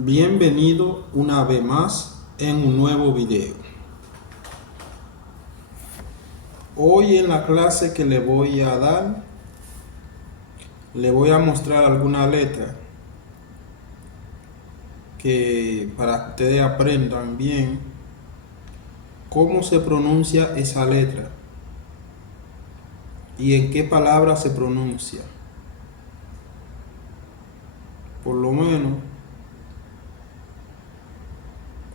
Bienvenido una vez más en un nuevo video. Hoy en la clase que le voy a dar, le voy a mostrar alguna letra que para que ustedes aprendan bien cómo se pronuncia esa letra y en qué palabra se pronuncia. Por lo menos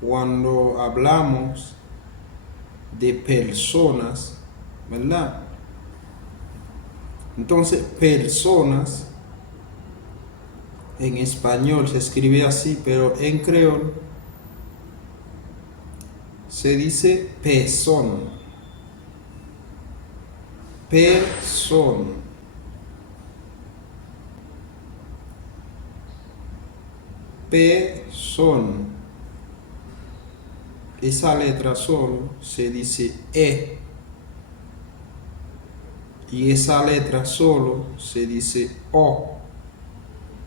cuando hablamos de personas, ¿verdad? Entonces, personas en español se escribe así, pero en creol se dice persona. Persona. Persona. Esa letra solo se dice E. Y esa letra solo se dice O.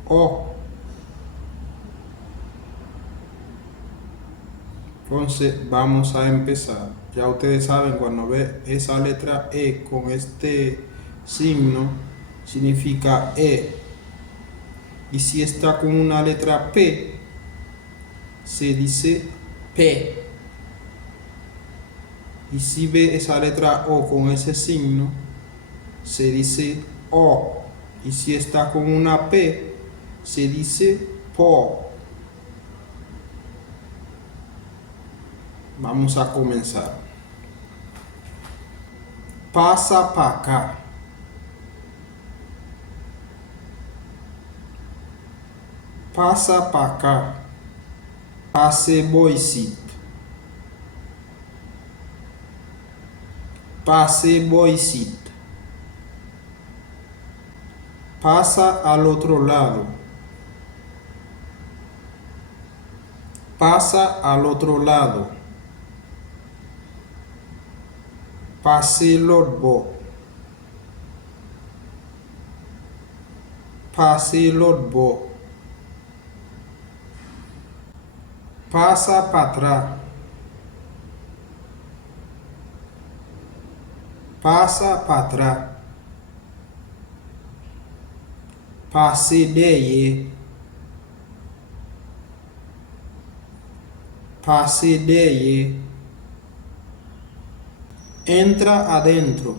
O. Entonces vamos a empezar. Ya ustedes saben, cuando ve esa letra E con este signo, significa E. Y si está con una letra P, se dice P. Y si ve esa letra O con ese signo, se dice O. Y si está con una P, se dice PO. Vamos a comenzar. Pasa para acá. Pasa para acá. Pase boicito. Pase boicito. Pasa al otro lado. Pasa al otro lado. Pase l'autre. Pase l'autre. Passa para atrás. Passa para atrás. Passe derrière. Passe derrière. Entra adentro.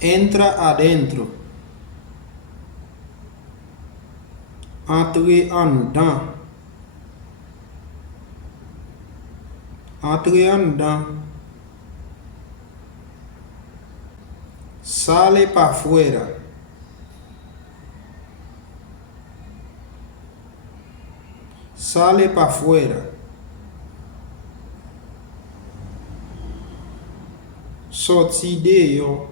Entra adentro. Entre en dedans. Entre en dedans. Sale para afuera. Sale para afuera. Sorti dehors.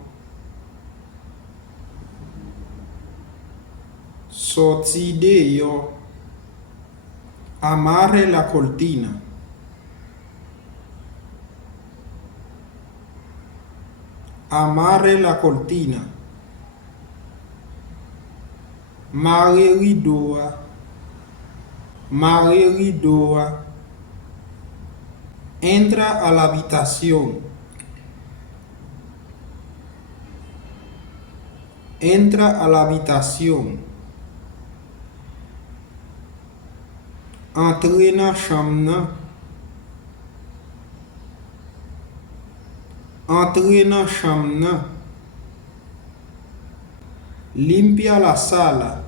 Sorti dehors. Amarre la cortina. Amarre la cortina. Marre rideau. Marre rideau. Entra a la habitación. Entra a la habitación. Entre dans la chambre. Entre dans la chambre. Limpia la sala.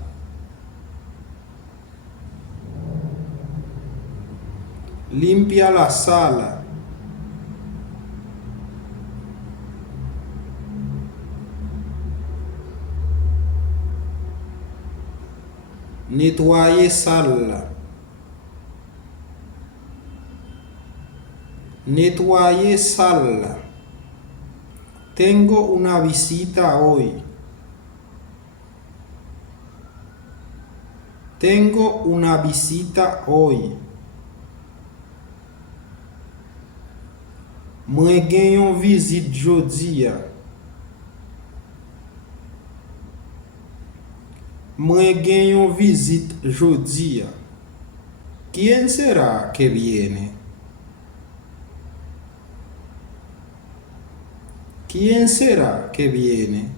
Limpia la sala. Nettoyer sala. Nettoyer sala. Tengo una visita hoy. Tengo una visita hoy. Mwen gen yon visite jodi ya. Mwen gen yon visite jodi. ¿Quién será que viene? ¿Quién será que viene?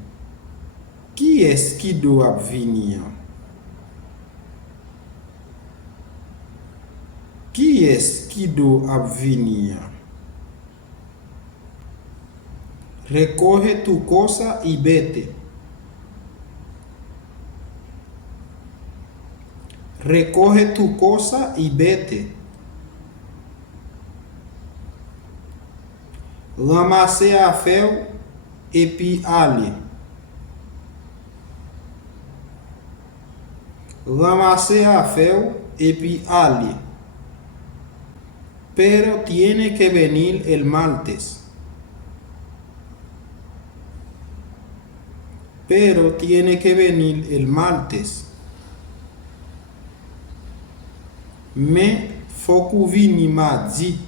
Qui est-ce qui doit venir? Qui est-ce qui doit venir? Recoge tu cosa y vete. Recoge tu cosa y vete. Ramasser affaire et puis aller. Ramasser affaire et puis aller. Pero tiene que venir el martes. Pero tiene que venir el martes. Mais faut que vini mardi.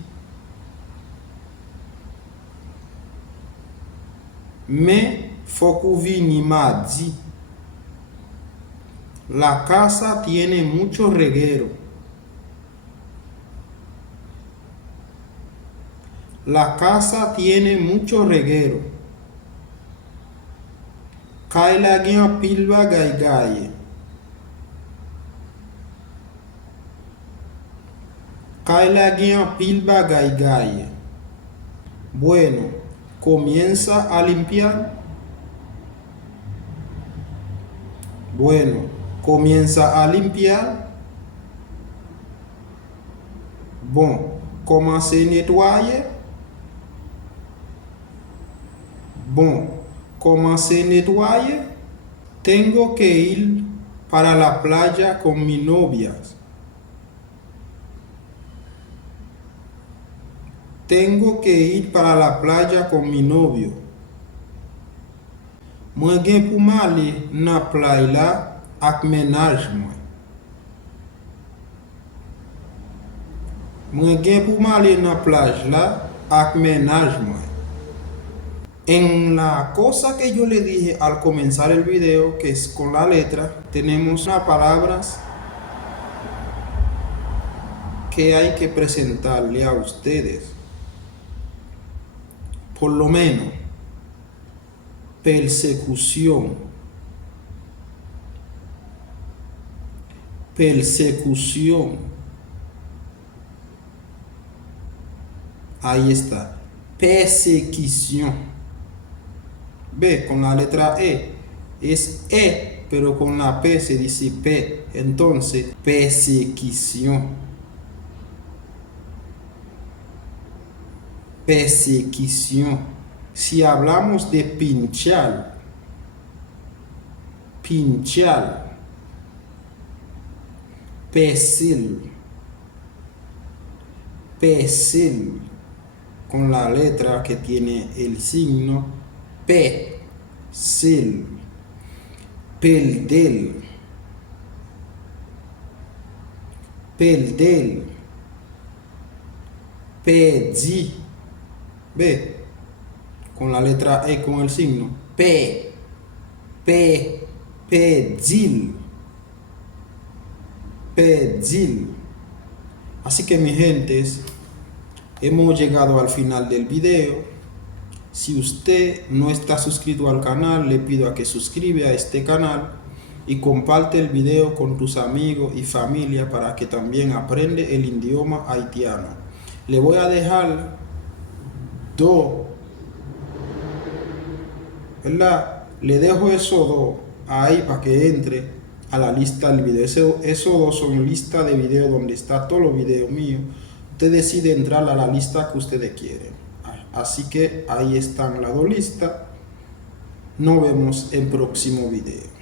Mais faut que vini mardi. La casa tiene mucho reguero. La casa tiene mucho reguero. Kaila gen pil bagay gaye. Kaila gen pil bagay gaye. Bueno, comienza a limpiar. Bueno, comienza a limpiar. Bon, commence a nettoyer. Bon, commence a nettoyer. Tengo que ir para la playa con mi novia. Tengo que ir para la playa con mi novio. Mwen gen pou male nan play la ak menaj mwen. Mwen gen pou male nan plage la ak menaj mwen. En la cosa que yo le dije al comenzar el video, que es con la letra, tenemos unas palabras que hay que presentarle a ustedes. Por lo menos, persecución. Persecución. Ahí está. Persecución. Ve, con la letra E. Es E, pero con la P se dice P. Entonces, persecución. Persecución. Si hablamos de pinchar, pinchar, persil, persil, con la letra que tiene el signo P, sil, perdel, perdel, pedi, ve, con la letra E con el signo P, pedil, pedil. Así que mi gentes, hemos llegado al final del video. Si usted no está suscrito al canal, le pido a que suscriba a este canal y comparte el video con tus amigos y familia para que también aprenda el idioma haitiano. Le voy a dejar dos, ¿verdad? Le dejo esos dos ahí para que entre a la lista del video. Esos dos son lista de video donde está todos los videos míos. Usted decide entrar a la lista que ustedes quieren. Así que ahí están las dos listas. Nos vemos en próximo video.